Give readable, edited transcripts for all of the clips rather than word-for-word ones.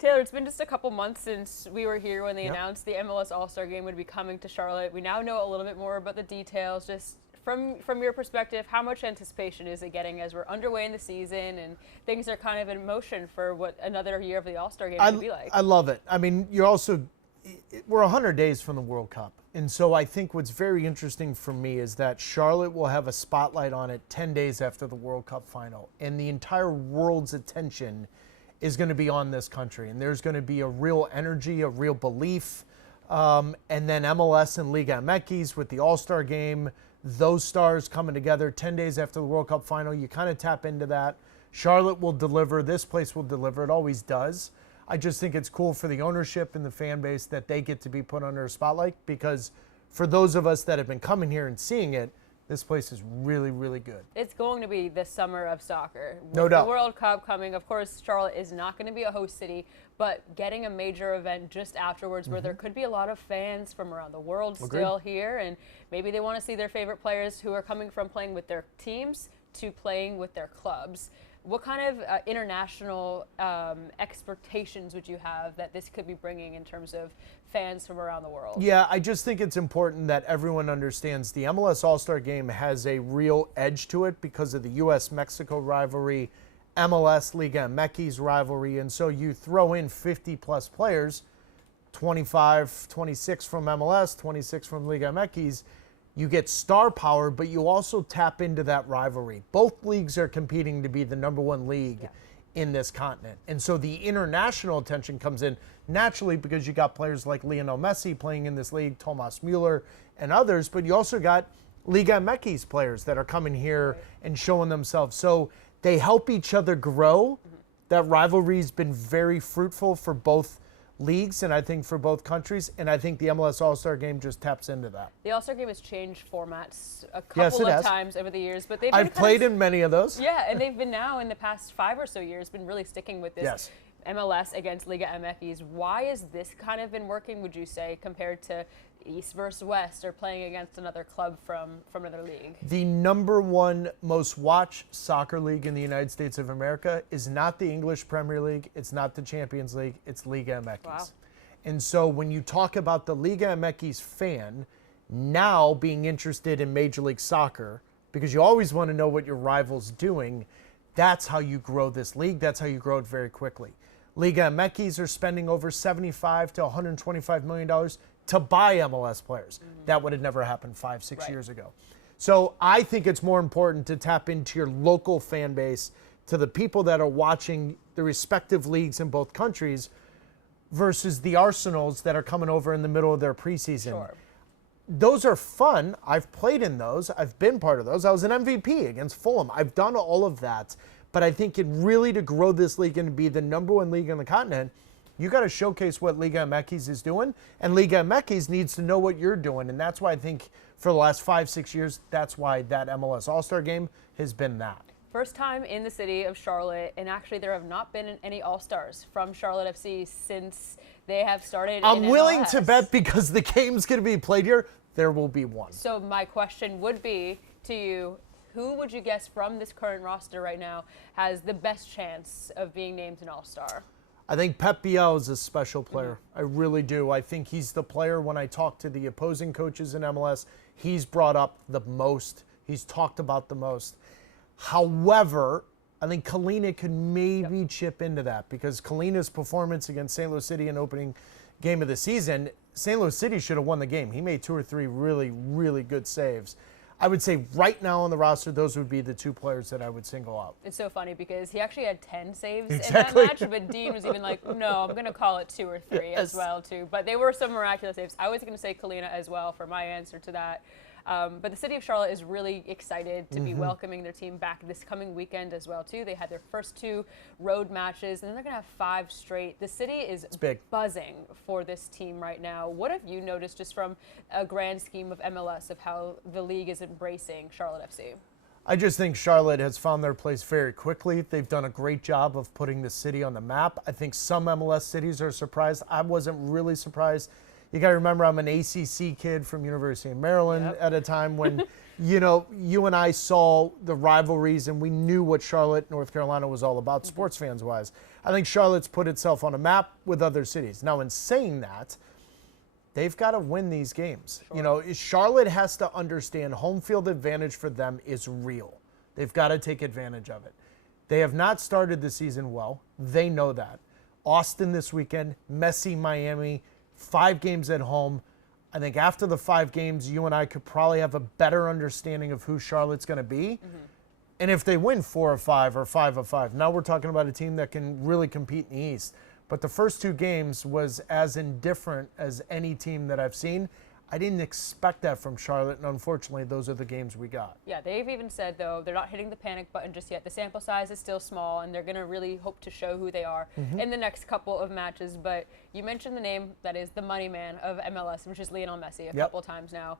Taylor, it's been just a couple months since we were here when they announced the MLS All-Star Game would be coming to Charlotte. We now know a little bit more about the details. Just from your perspective, how much anticipation is it getting as we're underway in the season and things are kind of in motion for what another year of the All-Star Game would be like? I love it. I mean, we're 100 days from the World Cup. And so I think what's very interesting for me is that Charlotte will have a spotlight on it 10 days after the World Cup final. And the entire world's attention is going to be on this country. And there's going to be a real energy, a real belief. And then MLS and Liga MX with the All-Star Game, those stars coming together 10 days after the World Cup final. You kind of tap into that. Charlotte will deliver. This place will deliver. It always does. I just think it's cool for the ownership and the fan base that they get to be put under a spotlight, because for those of us that have been coming here and seeing it, this place is really, really good. It's going to be the summer of soccer. No doubt. The World Cup coming, of course, Charlotte is not going to be a host city, but getting a major event just afterwards where there could be a lot of fans from around the world still here, and maybe they want to see their favorite players who are coming from playing with their teams to playing with their clubs. What kind of international expectations would you have that this could be bringing in terms of fans from around the world? Yeah, I just think it's important that everyone understands the MLS All-Star Game has a real edge to it because of the U.S.-Mexico rivalry, MLS Liga MX rivalry, and so you throw in 50-plus players, 25, 26 from MLS, 26 from Liga MX, you get star power, but you also tap into that rivalry. Both leagues are competing to be the number one league in this continent. And so the international attention comes in naturally because you got players like Lionel Messi playing in this league, Thomas Mueller and others, but you also got Liga MX players that are coming here and showing themselves. So they help each other grow. That rivalry's been very fruitful for both leagues, and I think for both countries, and I think the MLS All-Star Game just taps into that. The All-Star Game has changed formats a couple of times over the years, but I've played in many of those. Yeah, and they've been now in the past 5 or so years been really sticking with this MLS against Liga MX. Why has this kind of been working, would you say, compared to East versus West or playing against another club from another league? The number one most watched soccer league in the United States of America is not the English Premier League, it's not the Champions League, it's Liga MX. Wow. And so when you talk about the Liga MX fan now being interested in Major League Soccer, because you always want to know what your rival's doing, that's how you grow this league, that's how you grow it very quickly. Liga MX are spending over $75 to $125 million to buy MLS players. That would have never happened 5-6 years ago. So I think it's more important to tap into your local fan base, to the people that are watching the respective leagues in both countries versus the Arsenals that are coming over in the middle of their preseason. Sure. Those are fun. I've played in those. I've been part of those. I was an MVP against Fulham. I've done all of that. But I think to grow this league and to be the number one league on the continent, you got to showcase what Liga MX is doing, and Liga MX needs to know what you're doing. And that's why I think for the last 5-6 years, that's why that MLS All-Star Game has been that. First time in the city of Charlotte, and actually there have not been any All-Stars from Charlotte FC since they have started. I'm willing to bet, because the game's going to be played here, there will be one. So my question would be to you, who would you guess from this current roster right now has the best chance of being named an All-Star? I think Pep Biel is a special player. I really do. I think he's the player, when I talk to the opposing coaches in MLS, he's brought up the most. He's talked about the most. However, I think Kalina could maybe chip into that, because Kalina's performance against St. Louis City in opening game of the season, St. Louis City should have won the game. He made 2 or 3 really, really good saves. I would say right now on the roster, those would be the 2 players that I would single out. It's so funny because he actually had 10 saves in that match, but Dean was even like, no, I'm going to call it 2 or 3 as well, too. But they were some miraculous saves. I was going to say Kalina as well for my answer to that. But the city of Charlotte is really excited to be welcoming their team back this coming weekend as well, too. They had their first 2 road matches, and then they're going to have 5 straight. The city is buzzing for this team right now. What have you noticed just from a grand scheme of MLS of how the league is embracing Charlotte FC? I just think Charlotte has found their place very quickly. They've done a great job of putting the city on the map. I think some MLS cities are surprised. I wasn't really surprised. You got to remember, I'm an ACC kid from University of Maryland at a time when, you and I saw the rivalries and we knew what Charlotte, North Carolina was all about, sports fans wise. I think Charlotte's put itself on a map with other cities. Now, in saying that, they've got to win these games. Sure. Charlotte has to understand home field advantage for them is real. They've got to take advantage of it. They have not started the season well. They know that. Austin this weekend, messy Miami, 5 games at home. I think after the 5 games, you and I could probably have a better understanding of who Charlotte's going to be. And if they win 4 of 5 or 5 of 5, now we're talking about a team that can really compete in the East. But the first 2 games was as indifferent as any team that I've seen. I didn't expect that from Charlotte, and unfortunately, those are the games we got. Yeah, they've even said, though, they're not hitting the panic button just yet. The sample size is still small, and they're going to really hope to show who they are in the next couple of matches. But you mentioned the name that is the money man of MLS, which is Lionel Messi, a couple times now.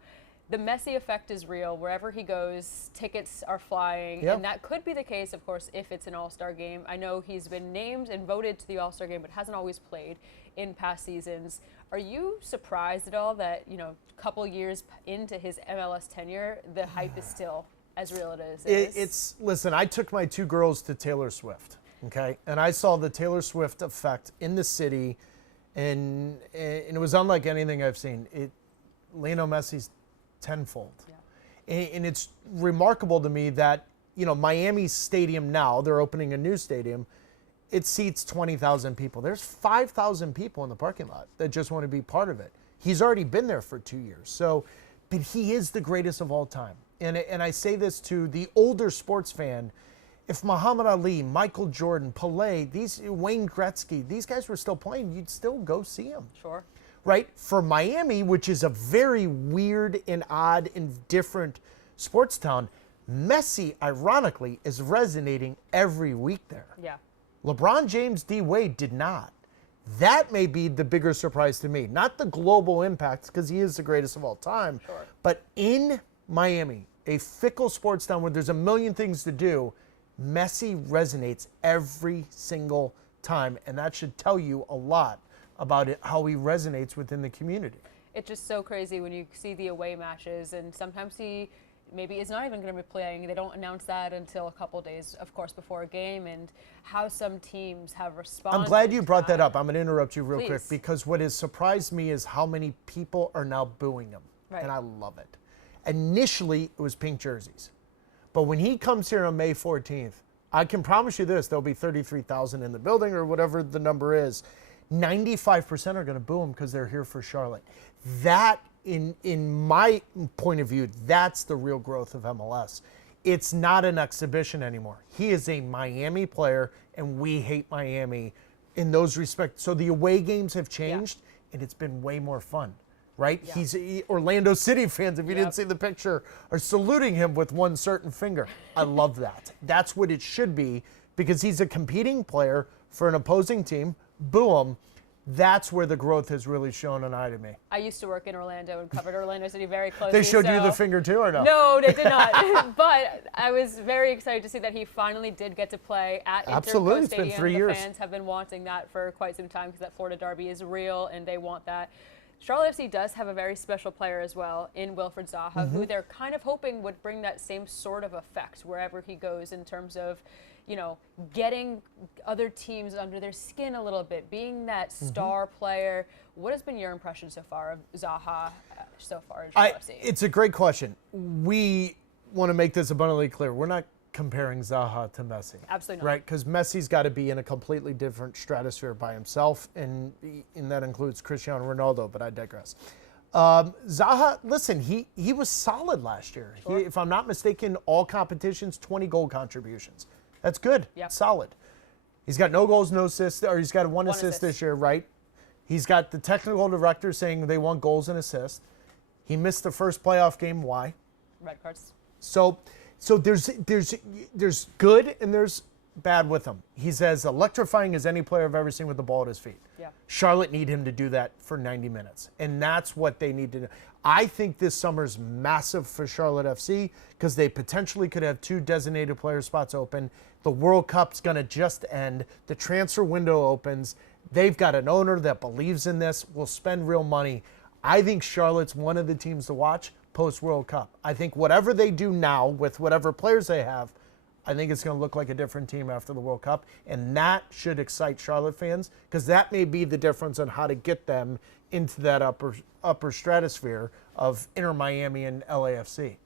The Messi effect is real. Wherever he goes, tickets are flying. And that could be the case, of course, if it's an all-star game. I know he's been named and voted to the all-star game, but hasn't always played in past seasons. Are you surprised at all that, a couple years into his MLS tenure, the hype is still as real as it is? Listen, I took my 2 girls to Taylor Swift, okay? And I saw the Taylor Swift effect in the city, and it was unlike anything I've seen. Lionel Messi's tenfold. And it's remarkable to me that, Miami's stadium now, they're opening a new stadium, it seats 20,000 people. There's 5,000 people in the parking lot that just want to be part of it. He's already been there for 2 years. So, but he is the greatest of all time. And I say this to the older sports fan. If Muhammad Ali, Michael Jordan, Pelé, Wayne Gretzky, these guys were still playing, you'd still go see them. Sure. Right? For Miami, which is a very weird and odd and different sports town, Messi, ironically, is resonating every week there. Yeah. LeBron James, D. Wade did not. That may be the bigger surprise to me. Not the global impact, because he is the greatest of all time. Sure. But in Miami, a fickle sports town where there's a million things to do, Messi resonates every single time. And that should tell you a lot about it, how he resonates within the community. It's just so crazy when you see the away matches, and sometimes he maybe is not even going to be playing. They don't announce that until a couple days, of course, before a game, and how some teams have responded. I'm glad you brought that up. I'm going to interrupt you real quick, Please. because what has surprised me is how many people are now booing him, and I love it. Initially, it was pink jerseys. But when he comes here on May 14th, I can promise you this, there'll be 33,000 in the building or whatever the number is. 95% are going to boo him because they're here for Charlotte. That, in my point of view, that's the real growth of MLS. It's not an exhibition anymore. He is a Miami player, and we hate Miami in those respects. So the away games have changed, and it's been way more fun, right? Orlando City fans, if you didn't see the picture, are saluting him with one certain finger. I love that. That's what it should be, because he's a competing player for an opposing team. Boo him. That's where the growth has really shown an eye to me. I used to work in Orlando and covered Orlando City very closely. They showed you the finger too, or no? No, they did not. But I was very excited to see that he finally did get to play at Absolutely. Interco It's Stadium. been 3 years. The fans have been wanting that for quite some time, because that Florida derby is real and they want that. Charlotte FC does have a very special player as well in Wilfried Zaha, who they're kind of hoping would bring that same sort of effect wherever he goes, in terms of, getting other teams under their skin a little bit, being that star player. What has been your impression so far of Zaha so far in Charlotte FC? It's a great question. We want to make this abundantly clear. We're not comparing Zaha to Messi. Absolutely not. Right? Because Messi's got to be in a completely different stratosphere by himself, and that includes Cristiano Ronaldo, but I digress. Zaha, listen, he was solid last year. Sure. If I'm not mistaken, all competitions, 20 goal contributions. That's good. Yep. Solid. He's got no goals, no assists, or he's got one assist this year, right? He's got the technical director saying they want goals and assists. He missed the first playoff game. Why? Red cards. So there's good and there's bad with him. He's as electrifying as any player I've ever seen with the ball at his feet. Yeah. Charlotte need him to do that for 90 minutes, and that's what they need to do. I think this summer's massive for Charlotte FC, because they potentially could have 2 designated player spots open. The World Cup's going to just end. The transfer window opens. They've got an owner that believes in this, will spend real money. I think Charlotte's one of the teams to watch post-World Cup. I think whatever they do now with whatever players they have, I think it's going to look like a different team after the World Cup, and that should excite Charlotte fans because that may be the difference on how to get them into that upper stratosphere of Inter Miami and LAFC.